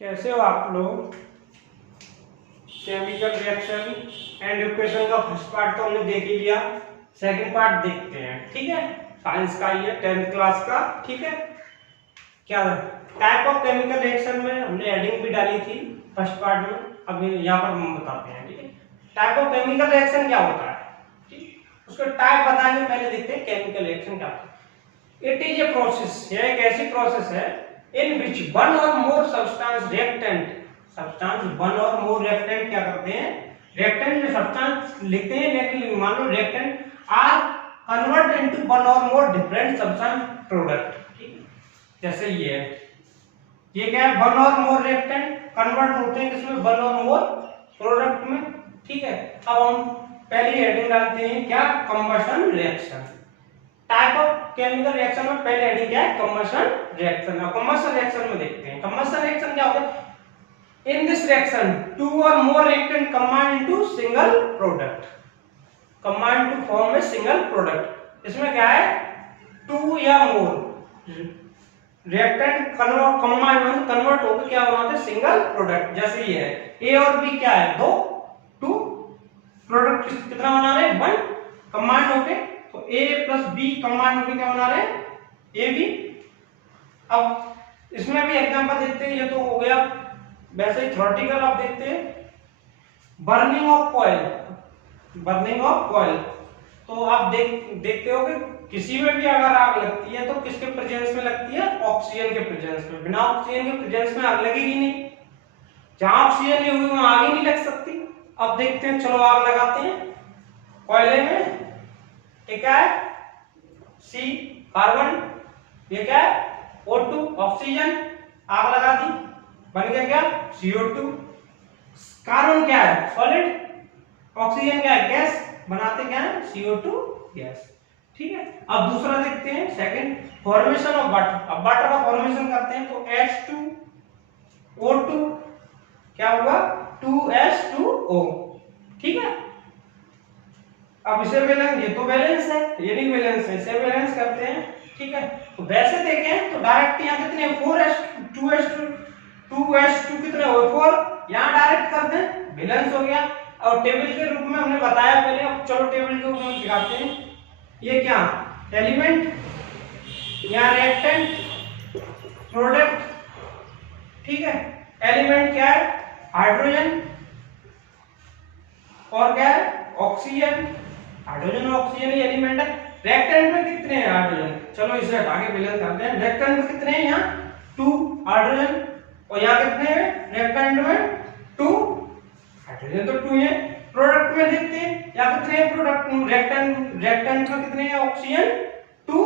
कैसे हो आप लोग। केमिकल रिएक्शन एंड इक्वेशन का फर्स्ट पार्ट तो हमने देख ही लिया, सेकंड पार्ट देखते हैं। ठीक है, साइंस का ये 10th क्लास का। ठीक है, क्या टाइप ऑफ केमिकल रिएक्शन में हमने हेडिंग भी डाली थी फर्स्ट पार्ट में, अब यहाँ पर हम बताते हैं। ठीक है, टाइप ऑफ केमिकल रिएक्शन क्या होता है, ठीक, उसका टाइप बताएंगे। पहले देखते हैं केमिकल रिएक्शन क्या होता है। इट इज ए प्रोसेस, यह एक ऐसी प्रोसेस है इन विच वन और more substance reactant, substance one और मोर रिएक्टेंट क्या करते हैं, रिएक्टेंट में सब्सटेंस लिखते हैं, लेकिन मान लो reactant are convert into one और मोर डिफरेंट सब्सटेंस प्रोडक्ट। ठीक, जैसे ये है, ये क्या है, वन और मोर रिएक्टेंट कन्वर्ट होते हैं किसमें, वन और मोर प्रोडक्ट में। ठीक है, अब हम पहली हेडिंग डालते हैं क्या, combustion reaction. Type of chemical reaction में पहले हेडिंग क्या है, कंबशन रिएक्शन। अब कंबशन रिएक्शन में देखते हैं कंबशन रिएक्शन क्या होता है। इन दिस रिएक्शन टू और more reactant combine into single product, combine to form a single product. इसमें क्या है, टू या मोर रिएक्टेंट कन्वर्ट होकर क्या बनाते हैं, सिंगल प्रोडक्ट। जैसे ये है, ए और बी क्या है, दो, टू प्रोडक्ट कितना बना रहे हैं, वन, कंबाइन होके। तो ए प्लस बी कंबाइन होके क्या बना रहे हैं, ए बी। अब इसमें भी एग्जांपल देखते हैं, ये तो हो गया वैसे ही थ्योरेटिकल। अब देखते हैं burning of coil, burning of coil. तो आप देखते हो कि किसी में भी अगर आग लगती है तो किसके प्रेजेंस में लगती है, ऑक्सीजन के प्रेजेंस में। बिना ऑक्सीजन के प्रेजेंस में आग लगेगी नहीं, जहां ऑक्सीजन नहीं हुई वहां आग ही नहीं लग सकती। अब देखते हैं, चलो आग लगाते हैं कोयले में। ये क्या है, सी कार्बन, ये क्या है, O2 ऑक्सीजन। आग लगा दी, बन गया क्या, CO2। कार्बन क्या है, सॉलिड, ऑक्सीजन क्या है, गैस, बनाते क्या है, CO2 गैस। ठीक है, अब दूसरा देखते हैं सेकंड, फॉर्मेशन ऑफ वाटर। अब वाटर का फॉर्मेशन करते हैं तो H2O2 क्या हुआ, 2H2O। ठीक है, अब इसे बैलेंस, ये तो बैलेंस है, ये नहीं बैलेंस है, इसे बैलेंस करते हैं। ठीक है, तो वैसे देखें तो डायरेक्ट यहाँ कितने, 2H2 कितने हो, 4, यहाँ डायरेक्ट कर दें, बैलेंस हो गया। और टेबल के रूप में हमने बताया पहले, अब चलो टेबल के रूप में दिखाते हैं। ये क्या, एलिमेंट, यहाँ रिएक्टेंट, प्रोडक्ट। ठीक है, एलिमेंट क्या है, हाइड्रोजन, और क्या है, ऑक्सीजन। हाइड्रोजन और ऑक्सीजन ही एलिमेंट है। रिएक्टेंट में कितने हैं हाइड्रोजन, चलो इसे हटा के बैलेंस करते हैं। रिएक्टेंट में कितने हैं, यहाँ 2 हाइड्रोजन, और यहाँ कितने हैं रिएक्टेंट में, 2 हाइड्रोजन, तो 2 है। प्रोडक्ट में देखते हैं, यहाँ कितने हैं प्रोडक्ट, रिएक्टेंट में कितने हैं, ऑक्सीजन 2,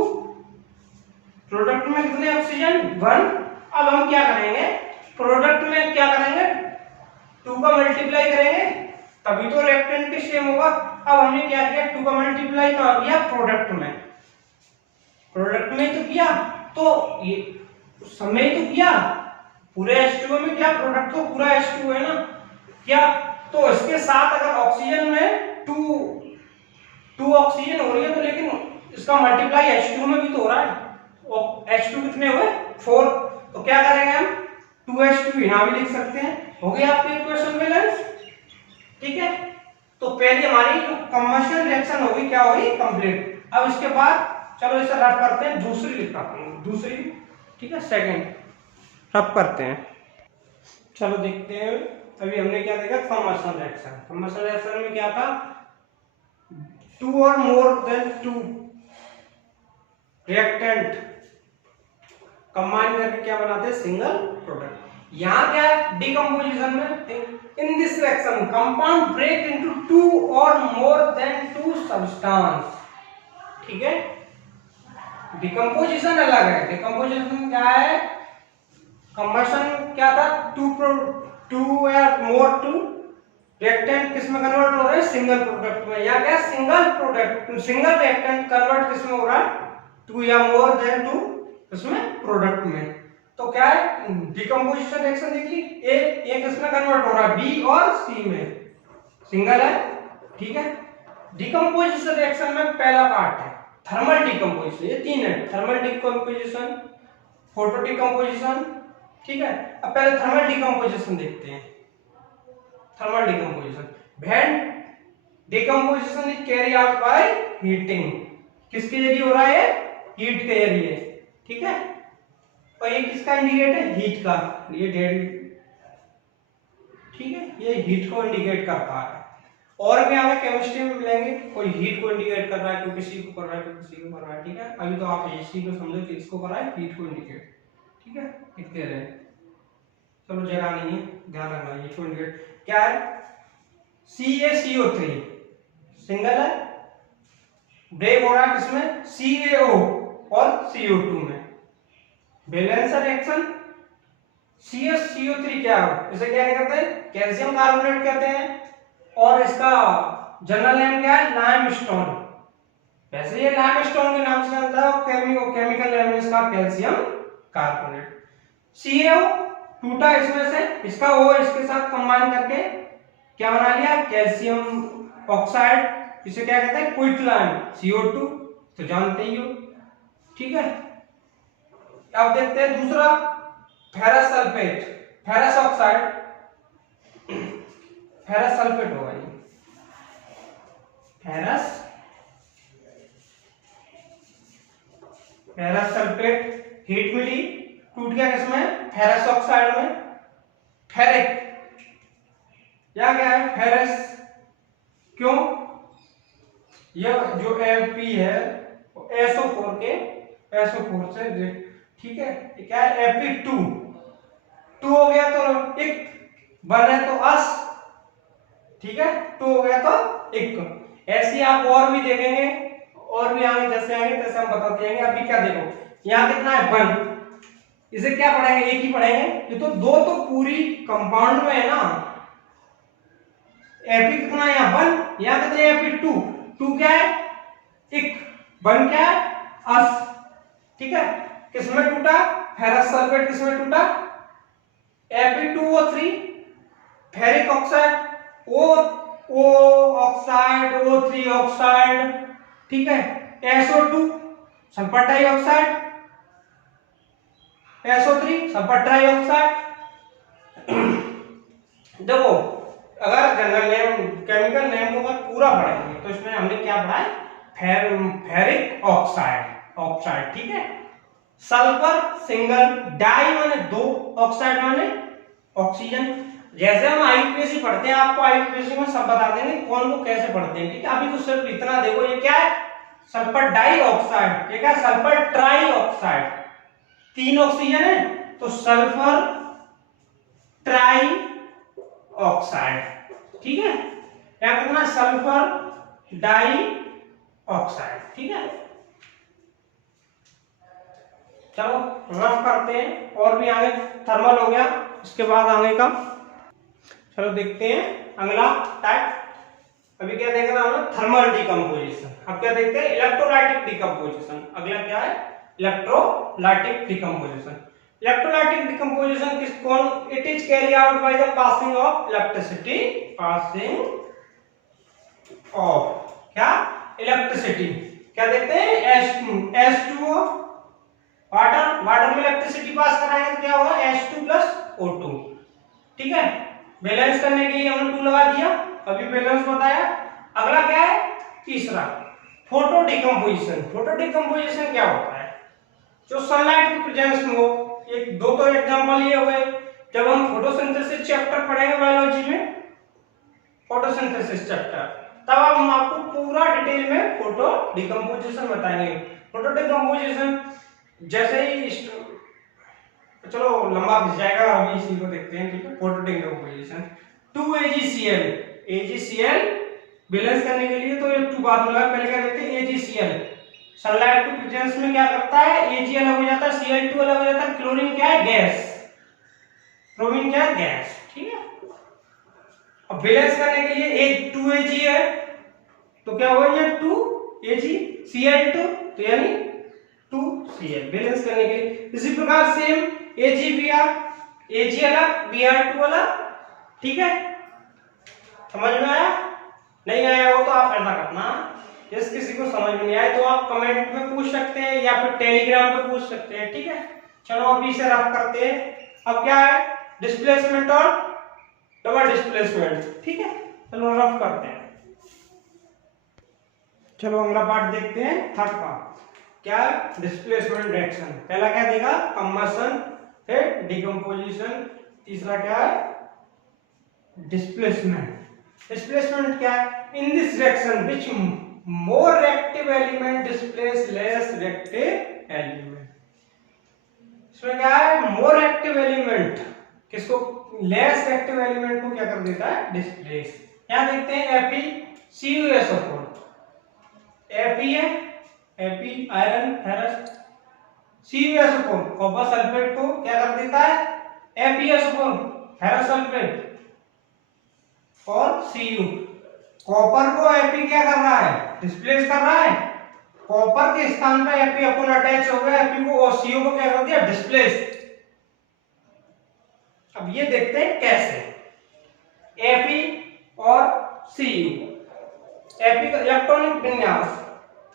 प्रोडक्ट में कितने हैं, ऑक्सीजन 1। अब हम क्या करेंगे, प्रोडक्ट में क्या करेंगे, 2 का मल्टीप्लाई करेंगे तभी तो रिएक्टेंट के सेम होगा। अब हमने क्या किया, 2 का मल्टीप्लाई कहां किया, प्रोडक्ट में, प्रोडक्ट में तो किया, तो ये समय तो किया पूरे H2O में, क्या प्रोडक्ट तो पूरा H2O है ना, क्या। तो इसके साथ अगर ऑक्सीजन में 2 ऑक्सीजन हो रही है तो लेकिन इसका मल्टीप्लाई H2O में भी तो हो रहा है। H2 कितने हुए, 4। तो क्या करेंगे हम, 2H2 यहां भी लिख सकते हैं, हो गया आपकी इक्वेशन बैलेंस। ठीक है, तो पहले हमारी जो कंबशन रिएक्शन होगी क्या होगी, कंप्लीट। अब इसके बाद चलो इसे रफ करते हैं, दूसरी लिखते हैं, दूसरी। ठीक है, सेकंड रफ करते हैं। चलो देखते हैं, अभी हमने क्या देखा, कंबशन रिएक्शन। कंबशन रिएक्शन में क्या था, 2 और मोर देन 2 रिएक्टेंट कंबाइन करके क्या बनाते हैं, सिंगल प्रोडक्ट। यहां क्या है, डिकम्पोजिशन में, in this reaction compound break into 2 और मोर देन 2 सब्सटेंस। ठीक है, डिकम्पोजिशन अलग है। डिकम्पोजिशन क्या है, कंबशन क्या था, 2 या मोर 2 रिएक्टेंट किसमें कन्वर्ट हो रहे हैं, सिंगल प्रोडक्ट में। या क्या, single product, single reactant convert किसमें हो रहा है, 2 या मोर देन 2 इसमें प्रोडक्ट में। तो क्या है, डिकम्पोजिशन रिएक्शन देखिए, ए किसमें कन्वर्ट हो रहा है, बी और सी में, सिंगल है। ठीक है, डिकम्पोजिशन रिएक्शन में पहला पार्ट है थर्मल डिकम्पोजिशन, ये 3 है, थर्मल डिकम्पोजिशन, फोटो डिकम्पोजिशन ठीक है। अब पहले थर्मल डिकम्पोजिशन देखते हैं। Thermal decomposition, when decomposition is carry out by heating, किसके जरिए हो रहा है? हीट के जरिए, ठीक है। और ये किसका इंडिकेट है? हीट का, ये डेड, ठीक है, ये हीट को इंडिकेट करता है। और भी आगे केमिस्ट्री में मिलेंगे, कोई हीट को इंडिकेट कर रहा है, कोई किसी को कर रहा है, कोई किसी को कर रहा है, ठीक है। अभी तो आप इसी को समझो कि इसको कर रहा है हीट को इंडिकेट, ठीक है, लिखते रहे। चलो जगह नहीं है, ध्यान रखना, हीट को इंडिकेट क्या है? CaCO3 सिंगल है, ब्रेक हो रहा है किसमें? CaO और CO2 में, बैलेंस रिएक्शन। CaCO3 क्या है? इसे क्या कहते हैं? कैल्शियम कार्बोनेट कहते हैं। और इसका जनरल नेम क्या है? लाइमस्टोन। वैसे ये लाइमस्टोन के नाम से जानता है, और केमिकल नेम है इसका कैल्शियम कार्बोनेट। CaO टूटा इसमें से, इसका O इसके साथ कंबाइन करके क्या बना लिया? Calcium oxide. इसे क्या कहते हैं? क्विटलाइन। CO2 तो जानते ही हो, ठीक है। अब देखते हैं दूसरा, ferrous sulphate, ferrous oxide, ferrous sulphate होगा ये, फेरस सल्फेट। हीट मिली, टूट गया किसमें? फेरस ऑक्साइड में। फेरिक या क्या है? फेरस। क्यों? यह जो Fe है SO4 के, SO4 से, ठीक है, क्या है? Fe2, 2 हो गया तो इक, 1 है तो अस, ठीक है, 2 हो गया तो इक। ऐसी आप और भी देखेंगे, और भी आगे जैसे आएंगे तैसे हम बताते जाएंगे। अभी क्या देखो, यहाँ कितना है? 1, इसे क्या पढ़ेंगे? एक ही पढ़ेंगे, ये तो 2 तो पूरी कंपाउंड में है ना। Fe कितना है? यहाँ 1, यहाँ कितना है? Fe2, 2 क्या है? इक, 1 क्या है? अस, ठीक है। किसमें टूटा? फेरस सल्फेट किसमें टूटा? Fe2O3, ferric oxide, O oxide, O3 oxide, ठीक है। SO2 sulphur dioxide, SO3 sulphur dioxide. देखो, अगर जनरल नेम, केमिकल नेम को अगर पूरा पढ़ेंगे तो इसमें हमने क्या पढ़ा है? फेरिक ऑक्साइड, ठीक है। सल्फर सिंगल, डाई माने 2, ऑक्साइड माने ऑक्सीजन। जैसे हम आईयूपीएसी पढ़ते हैं, आपको आईयूपीएसी में सब बता देंगे कौन को कैसे पढ़ते हैं, ठीक है। अभी तो सिर्फ इतना देखो, ये क्या है? Sulphur dioxide. ये क्या है? Sulphur trioxide. 3 ऑक्सीजन है तो सल्फर ट्राई ऑक्साइड, ठीक है। क्या कितना? सल्फर डाई ऑक्साइड, ठीक है। चलो रफ करते हैं, और भी आगे थर्मल हो गया, इसके बाद आगे का चलो देखते हैं अगला टाइप। अभी क्या देख रहा हूं? Thermal decomposition. अब क्या देखते हैं? Electrolytic decomposition. अगला क्या है? Electrolytic decomposition. इलेक्ट्रोलाइटिक डिकम्पोजिशन किस कौन? It is carry out by the passing of electricity, passing of क्या? इलेक्ट्रिसिटी। क्या देखते हैं? H2O, वाटर में इलेक्ट्रिसिटी पास कराएंगे तो क्या होगा? H2+O2, ठीक है। बैलेंस करने के लिए हमने 2 लगा दिया, अभी बैलेंस बताया। अगला क्या है? तीसरा, फोटो डिकम्पोजिशन। फोटो डिकम्पोजिशन क्या होता है? जो सनलाइट की प्रेजेंस में हो। एक दो तो एग्जांपल ये हुए, जब हम फोटोसिंथेसिस चैप्टर पढ़ेंगे बायोलॉजी में, फोटोसिंथेसिस चैप्टर, तब हम आपको पूरा डिटेल में फोटो डिकम्पोजिशन बताएंगे। फोटो डिकम्पोजिशन जैसे ही चलो लंबा खिंच जाएगा, अभी इसी को देखते हैं, ठीक है। फोटो डिकम्पोजिशन 2AgCl बैलेंस करने के लिए तो ये 2 बाद में लगा, पहले क्या देखते हैं? AgCl सनलाइट के प्रेजेंस में क्या करता है? Ag अलग हो जाता है, Cl2 अलग हो जाता है, क्लोरीन क्या है? गैस, ब्रोमीन क्या है? गैस, ठीक है। अब बैलेंस करने के लिए 2Ag है तो क्या हुआ? ये 2AgCl2 तो यानी 2Cl बैलेंस करने के लिए। इसी प्रकार सेम AgBr, Ag अलग, Br2 अलग, ठीक है। समझ में आया? नहीं आया हो तो आप ऐसा करना, यस किसी को समझ में नहीं आए तो आप कमेंट में पूछ सकते हैं या फिर टेलीग्राम पे पूछ सकते हैं, ठीक है। चलो अभी इसे रफ करते हैं। अब क्या है, डिस्प्लेसमेंट और डबल डिस्प्लेसमेंट, ठीक है। चलो रफ करते हैं, चलो अगला पार्ट देखते हैं, थर्ड पार्ट क्या है, डिस्प्लेसमेंट रिएक्शन। पहला क्या देगा, कंबशन, फिर डिकम्पोजिशन, तीसरा क्या है, डिस्प्लेसमेंट। डिस्प्लेसमेंट क्या है, इन this reaction which more reactive element displace less reactive element. इसमें क्या है, मोर रिएक्टिव एलिमेंट किसको, लेस रिएक्टिव एलिमेंट को क्या कर देता है, डिस्प्लेस। यहां देखते हैं FeCuSO4, Fe है, Fe iron ferrous, CuSO4 copper sulphate को क्या कर देता है, FeSO4 फेरस सल्फेट, और Cu कॉपर को Fe क्या कर रहा है, डिस्प्लेस कर रहा है। कॉपर के स्थान पे Fe अपन अटैच हो गया, Fe को, और Cu को क्या कर दिया, डिस्प्लेस। अब ये देखते हैं कैसे, Fe और Cu, Fe का इलेक्ट्रॉनिक विन्यास,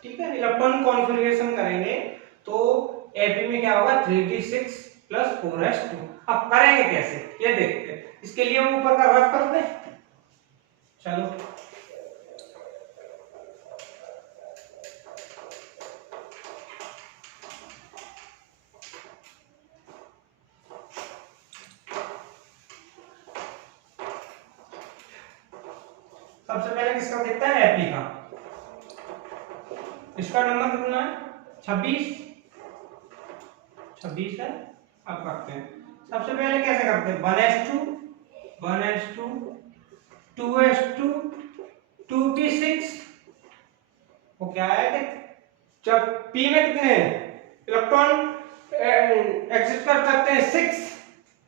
ठीक है, इलेक्ट्रॉनिक कॉन्फ़िगरेशन करेंगे तो Fe में क्या होगा, 3d6 + 4s2। अब करेंगे कैसे, ये देखते हैं। इसके लिए हम ऊपर का रफ कर दें, चलो सबसे पहले किसका देखता है, Fe का। इसका नंबर कितना है, 26 है। अब करते हैं, सबसे पहले कैसे करते हैं, 1s2 2s2 2p6। वो क्या है कि जब p में कितने इलेक्ट्रॉन एग्जिस्ट कर सकते हैं, 6,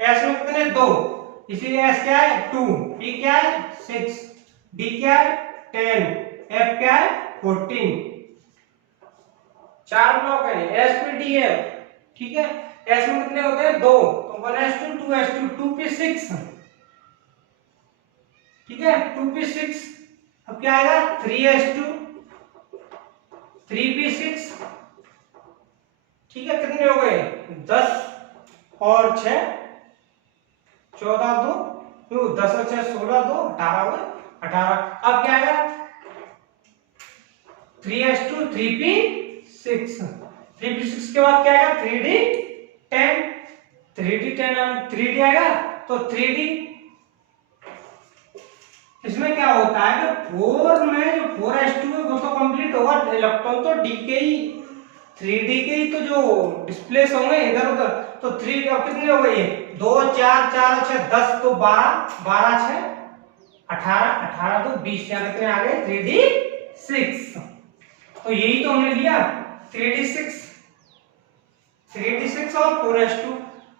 s में कितने, 2, इसीलिए s क्या है, 2, p क्या है, 6, d क्या है, 10, f क्या है, 14। 4 ब्लॉक है sp-df, ठीक है। s में कितने होते हैं, 2, तो 1s2 2s2 2p6, ठीक है, 2p6। अब क्या आएगा, 3s2 3p6, ठीक है। कितने हो गए, 10 और 6 14, 2 10 और 6 16, 2 18 हो गए, 18। अब क्या आएगा, 3s2 3p6, 3p6 के बाद क्या आएगा, 3d10, 3d आएगा, तो 3d इसमें क्या होता है कि 4 में जो 4s2 है वो तो कंप्लीट होगा, इलेक्ट्रॉन तो d के ही 3d के ही तो जो डिस्प्लेस होंगे इधर उधर, तो 3 अब कितने हो गए, 2 4 4 6 10, तो 12 12 6 18 18 तो 20, यहाँ कितने आ गए, 3d6। तो यही तो हमने लिया, 3d6 और 4s2।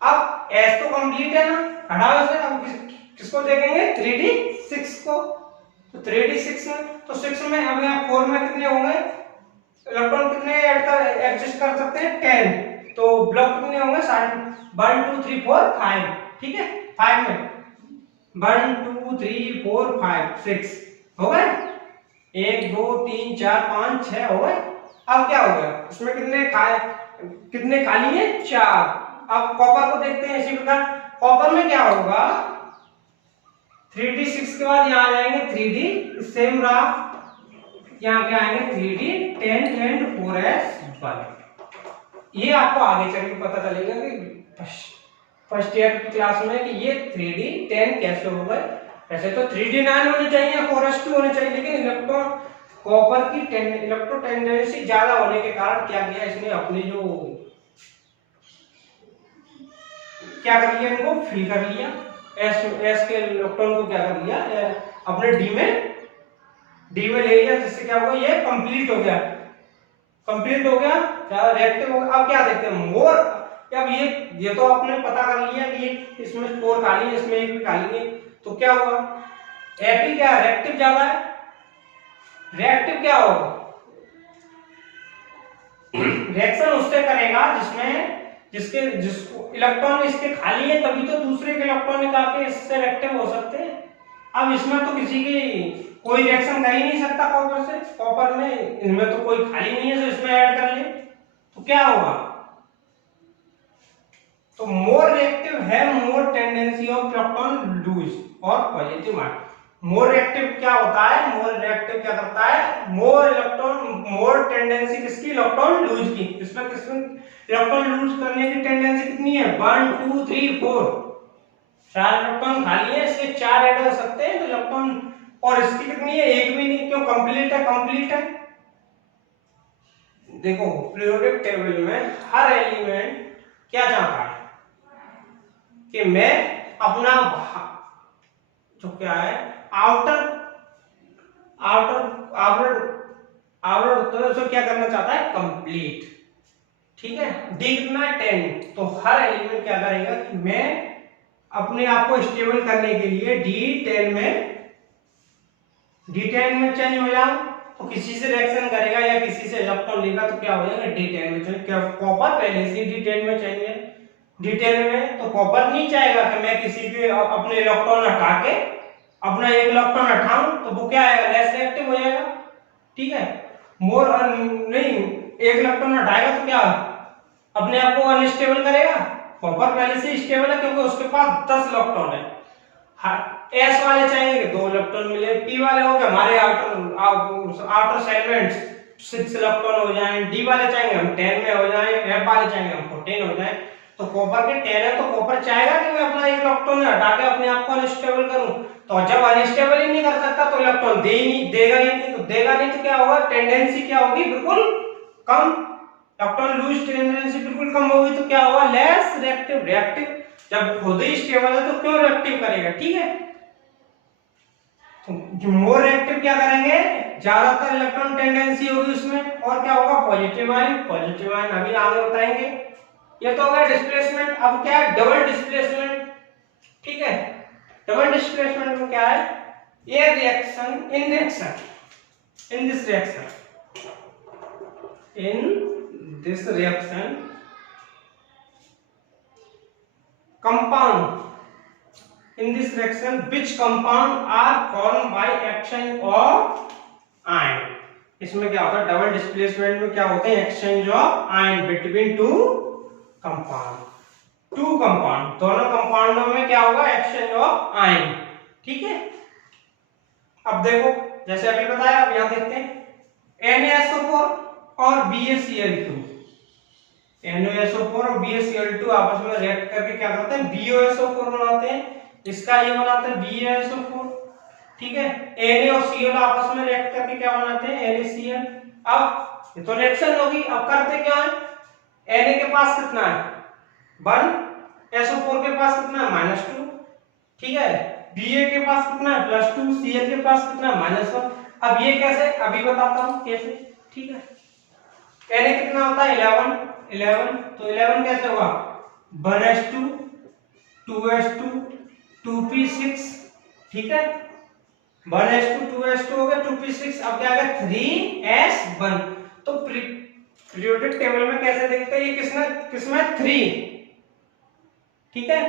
अब s तो कंप्लीट है ना, हटाओ इसे, अब किसको देखेंगे, 3d6 को। तो 3d6 में, तो 6 में, अब यहाँ 4 में कितने होंगे इलेक्ट्रॉन, कितने एडजस्ट कर सकते हैं, 10, तो ब्लॉक कितने होंगे, 1 2 3 4 5, ठीक है। 5 में 1 2 3 4 5 6 हो गए, 1 2 3 4 5 6 हो गए। अब क्या हो गया, इसमें कितने खाली है, 4। अब कॉपर को देखते हैं इसी प्रकार, कॉपर में क्या होगा, 3d6 के बाद यहाँ आ जाएंगे 3d, सेम रहा, यहाँ पे आएंगे 3d10 एंड 4s1। ये आपको आगे चल के पता चलेगा कि फर्स्ट ईयर की क्लास में कि ये 3d10 कैसे हो गए। वैसे तो 3d9 होने चाहिए, 4s2 होने चाहिए, लेकिन इलेक्ट्रॉन कॉपर की इलेक्ट्रोटेंडेंसी ज्यादा होने के कारण क्या किया इसने, अपनी जो क्या कर लिया, इनको फिल कर लिया, एस के इलेक्ट्रॉन को क्या कर लिया, अपने डी में ले लिया, जिससे क्या हुआ, ये कंप्लीट हो गया, ज्यादा रिएक्टिव हो गया। अब क्या देखते हैं, मोर, अब ये तो आपने पता कर लिया कि इसमें 4 खाली है, इसमें 1 भी खाली है, तो क्या हुआ, Fe क्या रिएक्टिव ज्यादा है, रिएक्टिव क्या होगा, रिएक्शन उससे करेगा जिसको इलेक्ट्रॉन इसके खाली है, तभी तो दूसरे के इलेक्ट्रॉन निकाल के इससे रिएक्टिव हो सकते हैं। अब इसमें तो किसी की कोई रिएक्शन कर ही नहीं सकता कॉपर से, कॉपर में इनमें तो कोई खाली नहीं है, तो इसमें ऐड कर ले तो क्या होगा, तो मोर रिएक्टिव है मोर टेंडेंसी ऑफ इलेक्ट्रॉन लूज और पॉजिटिव आयन। मोर रिएक्टिव क्या होता है, मोर रिएक्टिव क्या करता है, मोर इलेक्ट्रॉन, मोर टेंडेंसी किसकी, इलेक्ट्रॉन लूज की। इसमें इलेक्ट्रॉन लूज करने की टेंडेंसी कितनी है, 1 2 3 4, 4 इलेक्ट्रॉन खाली है, इसके 4 ऐड हो सकते हैं तो इलेक्ट्रॉन, और इसकी कितनी है, एक भी नहीं, क्यों, कंप्लीट है, कंप्लीट है। देखो पीरियोडिक टेबल में हर एलिमेंट क्या चाहता है कि मैं अपना जो क्या है आउटर आउटर आवरण आवरण तो उसको क्या करना चाहता है, कंप्लीट। ठीक है, डी कितना है 10, तो हर एलिमेंट क्या करेगा कि मैं अपने आप को स्टेबल करने के लिए D10 में चेंज हो जाऊं, तो किसी से रिएक्शन करेगा या किसी से इलेक्ट्रॉन लेगा तो क्या हो जाएगा, D10 में चेंज। क्या कॉपर पहले से D10 में चेंज है, D10 में तो कॉपर नहीं चाहेगा कि मैं किसी के अपने इलेक्ट्रॉन हटा के अपना एक इलेक्ट्रॉन हटाऊं, तो वो क्या आएगा, लेस रिएक्टिव हो जाएगा। ठीक है, मोर नहीं, एक इलेक्ट्रॉन हटाएगा तो क्या अपने आप को अनस्टेबल करेगा। कॉपर पहले से स्टेबल है क्योंकि उसके पास 10 इलेक्ट्रॉन है। एस वाले चाहेंगे 2 इलेक्ट्रॉन मिले, पी वाले हो गए हमारे आउटर सेगमेंट्स 6 इलेक्ट्रॉन हो जाएं, डी वाले चाहेंगे हम 10 में हो जाएं, एफ वाले चाहेंगे हम 14 हो जाएं। तो कॉपर के 10 है तो कॉपर चाहेगा कि मैं अपना एक इलेक्ट्रॉन हटा के अपने आप को अनस्टेबल करूं, तो जब अनस्टेबल ही नहीं कर सकता तो इलेक्ट्रॉन देगा ही नहीं, तो देगा नहीं तो क्या होगा, टेंडेंसी क्या होगी, बिल्कुल कम, इलेक्ट्रॉन लूज टेंडेंसी बिल्कुल कम होगी, तो क्या होगा, लेस रिएक्टिव। रिएक्टिव जब खुद ही स्टेबल है तो क्यों रिएक्टिव करेगा। ठीक है, तो जो मोर रिएक्टिव क्या करेंगे, ज्यादातर इलेक्ट्रॉन टेंडेंसी होगी उसमें, और क्या होगा, पॉजिटिव आयन। पॉजिटिव आयन अभी आगे बताएंगे। ये तो हो गया डिस्प्लेसमेंट। अब क्या है, डबल डिस्प्लेसमेंट। ठीक है, डबल डिस्प्लेसमेंट में क्या है, ये reaction in this reaction compound in this reaction which compound are formed by action of ion। इसमें क्या होता है, डबल डिस्प्लेसमेंट में क्या होते हैं, exchange of ion between two compound. दोनों कंपाउंडों में क्या होगा, एक्सचेंज ऑफ आयन। ठीक है, अब देखो जैसे अभी बताया, अब यहां देखते हैं NaSO4 और BaCl2। NaSO4 और BaCl2 आपस में रिएक्ट करके क्या करते हैं, BaSO4 बनाते हैं। इसका ये बनाते हैं BaSO4। ठीक है, Na और Cl आपस में रिएक्ट करके क्या बनाते हैं, NaCl। अब ये तो रिएक्शन होगी, अब करते क्या है, Na के पास कितना है 1, SO4 के पास कितना है -2। ठीक है, Ba के पास कितना है +2, Cl के पास कितना है -1। अब ये कैसे, अभी बताता हूं कैसे। ठीक है, Na कितना होता है 11, तो 11 कैसे होगा, 1s2 2s2 2p6। ठीक है, 1s2 2s2 हो गया, 2p6। अब क्या आ गया 3s1। तो पीरियोडिक टेबल में कैसे देखते हैं, ये किसमें 3। ठीक है,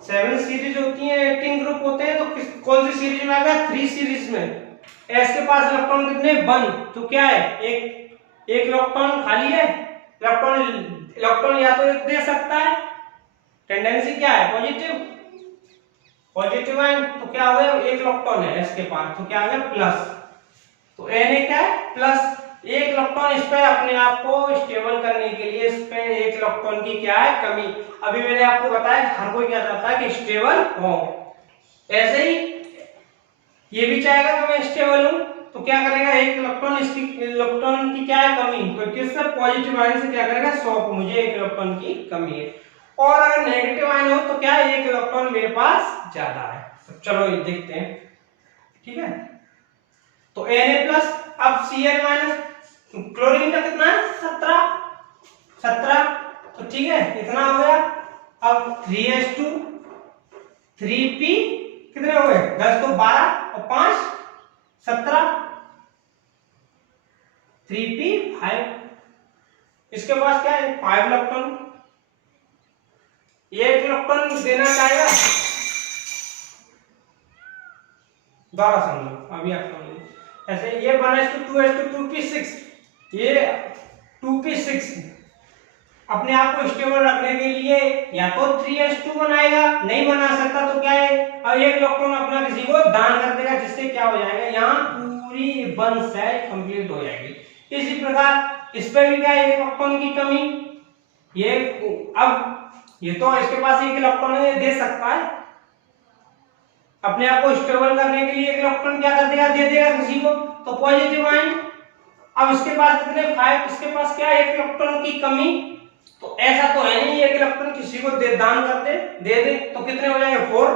7 सीरीज होती है, 18 ग्रुप होते हैं, तो कौन सी सीरीज में आ गया, 3 सीरीज में। एस के पास इलेक्ट्रॉन कितने 1, तो क्या है, एक इलेक्ट्रॉन खाली है, इलेक्ट्रॉन या तो एक दे सकता है, टेंडेंसी क्या है, पॉजिटिव आयन, तो क्या हो गया, एक इलेक्ट्रॉन है एस के पास, तो क्या आ गया प्लस। तो Na क्या है प्लस, एक इलेक्ट्रॉन इस पे अपने आप को स्टेबल करने के लिए इस पे एक इलेक्ट्रॉन की क्या है कमी। अभी मैंने आपको बताया हर कोई क्या चाहता है कि स्टेबल हो, ऐसे ही ये भी चाहेगा कि मैं स्टेबल हूं, तो क्या करेगा, एक इलेक्ट्रॉन की क्या है कमी, तो किससे, पॉजिटिव आयन से क्या करेगा, 100 मुझे एक इलेक्ट्रॉन की कमी है। और अगर नेगेटिव आयन हो तो क्या है, एक इलेक्ट्रॉन मेरे पास ज्यादा है। तो चलो ये देखते हैं। ठीक है, तो Na+, अब Cl-, क्लोरीन का कितना है 17, तो ठीक है इतना हो गया। अब 3s2 3p कितने हो गए, 10 तो 12 और 5 17, 3p 5। इसके पास क्या है 5 इलेक्ट्रॉन, एक इलेक्ट्रॉन देना चाहेगा, दोबारा समझो अभी आप समझो। ऐसे ये 1s2 2s2 2p6, ये 2p6, अपने आप को स्टेबल रखने के लिए या तो 3s2 बनाएगा, नहीं बना सकता तो क्या है, अब एक इलेक्ट्रॉन अपना किसी को दान कर देगा, जिससे क्या हो जाएगा, यहाँ पूरी वन सेल कंप्लीट हो जाएगी। इसी प्रकार इस पे भी क्या है, एक इलेक्ट्रॉन की कमी, ये अब ये तो इसके पास एक इलेक्ट्रॉन है, दे सकता है अपने आप को स्टेबल करने के लिए, एक इलेक्ट्रॉन क्या कर देगा, दे देगा किसी को, तो पॉजिटिव आयन। अब इसके पास कितने 5, इसके पास क्या है, एक इलेक्ट्रॉन की कमी, तो ऐसा तो है नहीं एक इलेक्ट्रॉन किसी को दान कर दे दे, तो कितने हो जाएंगे 4,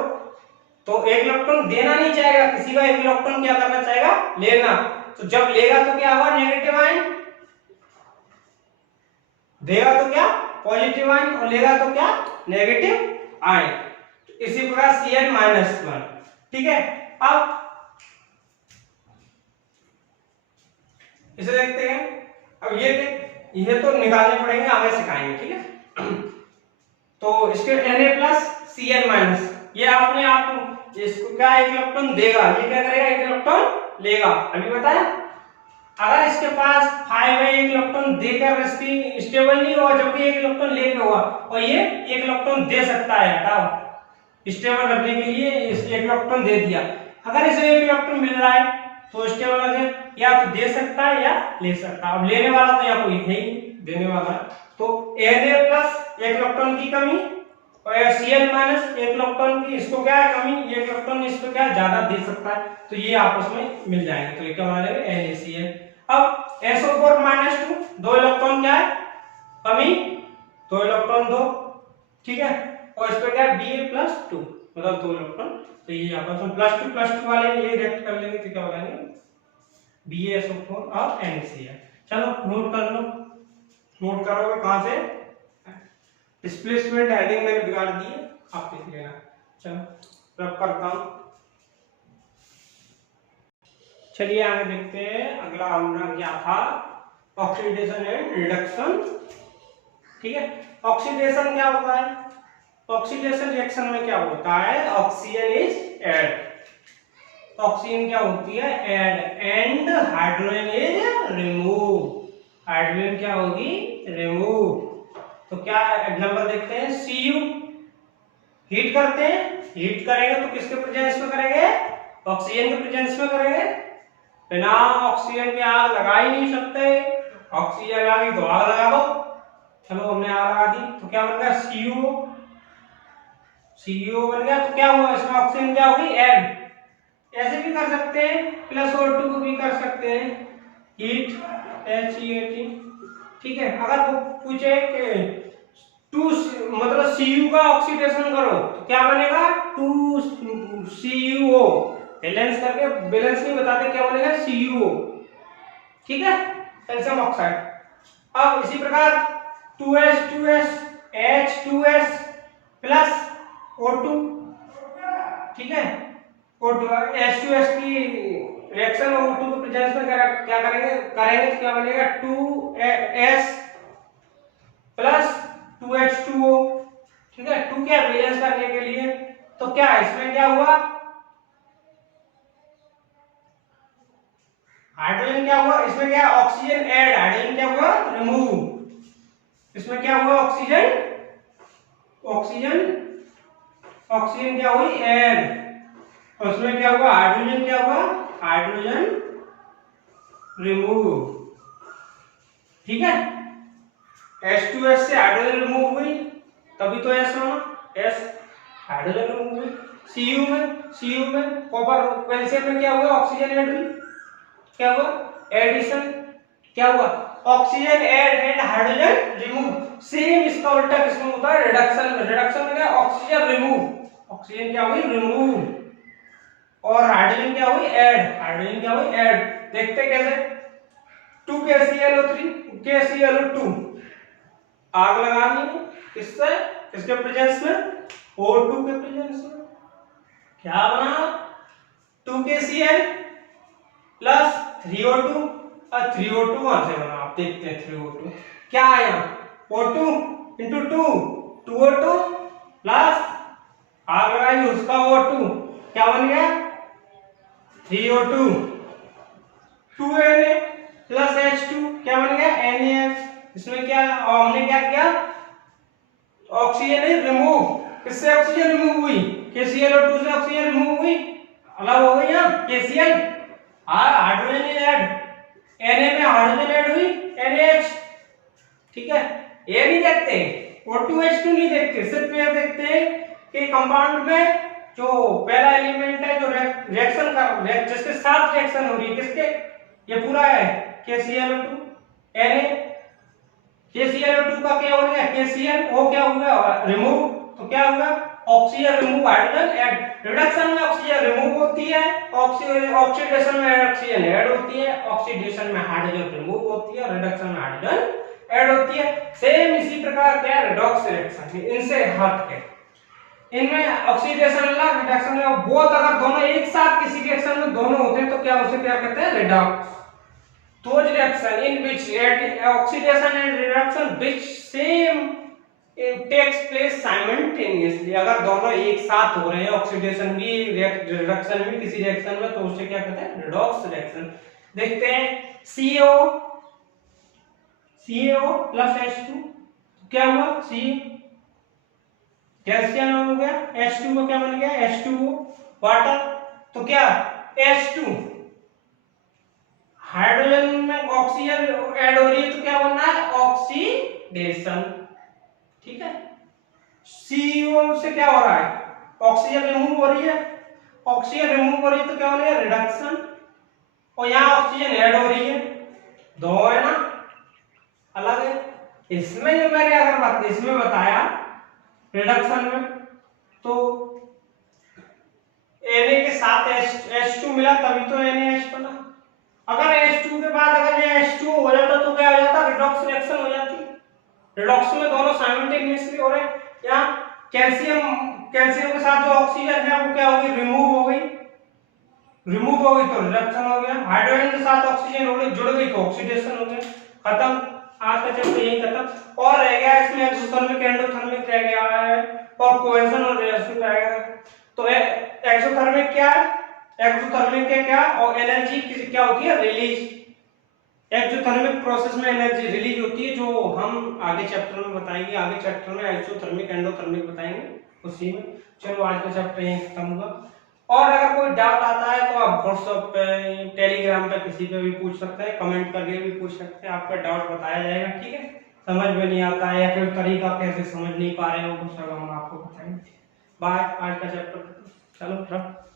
तो एक इलेक्ट्रॉन देना नहीं चाहेगा किसी का, एक इलेक्ट्रॉन क्या करना चाहेगा, लेना, तो जब लेगा तो क्या होगा, नेगेटिव आयन, देगा तो क्या पॉजिटिव आयन, और लेगा तो क्या नेगेटिव आयन। इसी प्रकार Cl-1, ठीक है। अब इसे देखते हैं, अब ये तो निकालने पड़ेंगे, आगे सिखाएंगे, ठीक है। तो इसके Na+Cl-, ये अपने आप इसको क्या एक इलेक्ट्रॉन देगा, ये क्या करेगा, एक इलेक्ट्रॉन लेगा, अभी बताया। अगर इसके पास 5 है, एक इलेक्ट्रॉन देकर इसकी स्टेबल नहीं हुआ, जबकि एक इलेक्ट्रॉन लेकर हुआ, और ये एक इलेक्ट्रॉन दे सकता है, हटाओ स्टेबल रखने के लिए इस एक इलेक्ट्रॉन दे दिया। अगर इसे एक इलेक्ट्रॉन मिल रहा है तो स्टेबल रखे, या तो दे सकता है या ले सकता है। अब लेने वाला तो यहाँ कोई है ही, देने वाला है, तो Na+ एक इलेक्ट्रॉन की कमी, और Cl- एक इलेक्ट्रॉन की, इसको क्या है कमी, एक इलेक्ट्रॉन इसको क्या ज्यादा दे सकता है, तो ये आपस में मिल जाएंगे, तो ये क्या बना जाएगा, NaCl। अब SO4-2, दो इलेक्ट्रॉन क्या है कमी, दो इलेक्ट्रॉन दो, ठीक है, और इस पे क्या है Ba+2, मतलब दो इलेक्ट्रॉन, तो ये आपस में +2+2 वाले ये रिएक्ट कर लेंगे, तो क्या हो जाएंगे BaSO4 और NaCl। चलो नोट कर लो, नोट करोगे कहां से, डिस्प्लेसमेंट हेडिंग मैंने बिगाड़ दी है, आप देख लेना। चलो रब करता हूं, चलिए आगे देखते हैं। अगला हमारा क्या था, ऑक्सीडेशन एंड रिडक्शन, ठीक है। ऑक्सीडेशन क्या होता है, ऑक्सीडेशन रिएक्शन में क्या होता है, ऑक्सीजन इज ऐड, ऑक्सीजन क्या होती है add, and hydrogen is remove, hydrogen क्या होगी रिमूव। तो क्या एग्जांपल देखते हैं, Cu हीट करते हैं, हीट करेंगे तो किसके प्रेजेंस में करेंगे, ऑक्सीजन के प्रेजेंस में करेंगे, बिना ऑक्सीजन के आग लगा ही नहीं सकते, ऑक्सीजन आ गई तो आग लगा दो, चलो हमने आग लगा दी, तो क्या बन गया CO, CO बन गया, तो क्या हुआ इसमें ऑक्सीजन क्या होगी ऐड, ऐसे भी कर सकते हैं, +O2 को भी कर सकते हैं, हीट HEAT, ठीक है। अगर वो पूछे कि 2 मतलब Cu का ऑक्सीडेशन करो तो क्या बनेगा 2CuO, बैलेंस करके, बैलेंस नहीं बताते क्या बनेगा CuO, ठीक है, कैल्शियम ऑक्साइड। अब इसी प्रकार 2S H2S प्लस O2, ठीक है, O2 H2S की रिएक्शन O2 के प्रेजेंस में क्या करेंगे तो क्या बनेगा 2S प्लस 2H2O, ठीक है, 2 क्या बैलेंस करने के लिए, तो क्या इसमें क्या हुआ, हाइड्रोजन क्या हुआ, इसमें क्या ऑक्सीजन ऐड, हाइड्रोजन क्या हुआ रिमूव, इसमें क्या हुआ ऑक्सीजन क्या हुई ऐड, और उसमें क्या हुआ हाइड्रोजन क्या हुआ हाइड्रोजन रिमूव, ठीक है। H2S से हाइड्रोजन रिमूव हुई तभी तो S होना, S हाइड्रोजन रिमूव हुई। Cu में कॉपर कैल्शियम में क्या हुआ ऑक्सीजन ऐड हुई, क्या हुआ एडिशन, क्या हुआ oxygen add and hydrogen remove. Same इसका उल्टा किसमें होता है रिडक्शन में, रिडक्शन में क्या ऑक्सीजन रिमूव, ऑक्सीजन क्या हुई रिमूव, और हाइड्रोजन क्या हुई ऐड, हाइड्रोजन क्या हुई ऐड। देखते कैसे 2KClO3 KClO2 आग लगानी है किससे, किसके प्रेजेंस में O2 के प्रेजेंस में, क्या बना 2KCl प्लस 3O2, और 3O2 वहां से बना, आप देखते हैं 3O2 क्या आया O2 इंटू 2O2 प्लस आग लगाई उसका O2 क्या बन गया 3O2, 2Na प्लस H2 क्या बन गया NaH, इसमें क्या हमने क्या किया, ऑक्सीजन रिमूव, किससे ऑक्सीजन रिमूव हुई, KClO2 से ऑक्सीजन रिमूव हुई, अलग हो गई ना KCl, hydrogen is add, Na में हाइड्रोजन ऐड हुई NaH, ठीक है। ये नहीं देखते, O2H2 नहीं देखते, सिर्फ ये देखते हैं कि कंपाउंड में जो पहला एलिमेंट है जो रिएक्शन कर, जिसके साथ रिएक्शन हो रही है, किसके, ये पूरा है KClO2 Na, KClO2 का क्या हो गया KCl, O क्या हो गया रिमूव, तो क्या हुआ oxygen remove hydrogen add, reduction में ऑक्सीजन रिमूव होती है, ऑक्सीडेशन में ऑक्सीजन ऐड होती है, ऑक्सीडेशन में हाइड्रोजन रिमूव होती है, रिडक्शन में हाइड्रोजन ऐड होती है। सेम इसी प्रकार क्या रिडॉक्स रिएक्शन है, इनसे हट के इनमें ऑक्सीडेशन अलग रिडक्शन अलग, बोथ अगर दोनों एक साथ किसी रिएक्शन में दोनों होते हैं तो क्या उसे क्या कहते हैं redox. Those reaction in which oxidation and reduction which same takes place simultaneously, अगर दोनों एक साथ हो रहे हैं ऑक्सीडेशन भी रिडक्शन भी किसी रिएक्शन में, तो उसे क्या कहते हैं रिडॉक्स रिएक्शन। देखते हैं CaO प्लस H2 क्या हुआ, C कैल्शियम हो गया, H2 को क्या बन गया H2O वाटर, तो क्या H2 हाइड्रोजन में ऑक्सीजन ऐड हो रही है तो क्या बनना है ऑक्सीडेशन, ठीक है। CO से क्या हो रहा है ऑक्सीजन रिमूव हो रही है, ऑक्सीजन रिमूव हो रही है तो क्या हो रही है रिडक्शन, और यहाँ ऑक्सीजन ऐड हो रही है, दो है ना अलग है। इसमें जो मैंने अगर बात इसमें बताया रिडक्शन में, तो Na के साथ H2 मिला तभी तो NaH बना, अगर H2 के बाद अगर ये H2 हो जाता तो क्या हो जाता रिडॉक्स रिएक्शन हो जाती, रिडॉक्स में दोनों साइमल्टेनियसली हो रहे, यहाँ कैल्शियम के साथ जो ऑक्सीजन है वो क्या हो गई रिमूव हो गई, रिमूव हो गई तो रिडक्शन हो गया, हाइड्रोजन के साथ ऑक्सीजन हो गई जुड़ गई तो ऑक्सीडेशन हो गया, खत्म। आज का चैप्टर यही खत्म, और रह गया इसमें एक्सोथर्मिक एंडोथर्मिक रह गया है और कोहेजन और रिएक्शन रह गया। तो एक्सोथर्मिक क्या है, एक्सोथर्मिक के क्या और एनर्जी क्या होती है रिलीज, एक्सोथर्मिक प्रोसेस में एनर्जी रिलीज होती है, जो हम आगे चैप्टर में बताएंगे, आगे चैप्टर में एक्सोथर्मिक एंडोथर्मिक बताएंगे उसी में। चलो आज का चैप्टर यहीं खत्म हुआ, और अगर कोई डाउट आता है तो आप व्हाट्सएप पे टेलीग्राम पे किसी पे भी पूछ सकते हैं, कमेंट करके भी पूछ सकते हैं, आपका डाउट बताया जाएगा, ठीक है। समझ में नहीं आता है या कोई तरीका कैसे समझ नहीं पा रहे हो वो सब हम आपको बताएंगे। बाय, आज का चैप्टर चलो रख।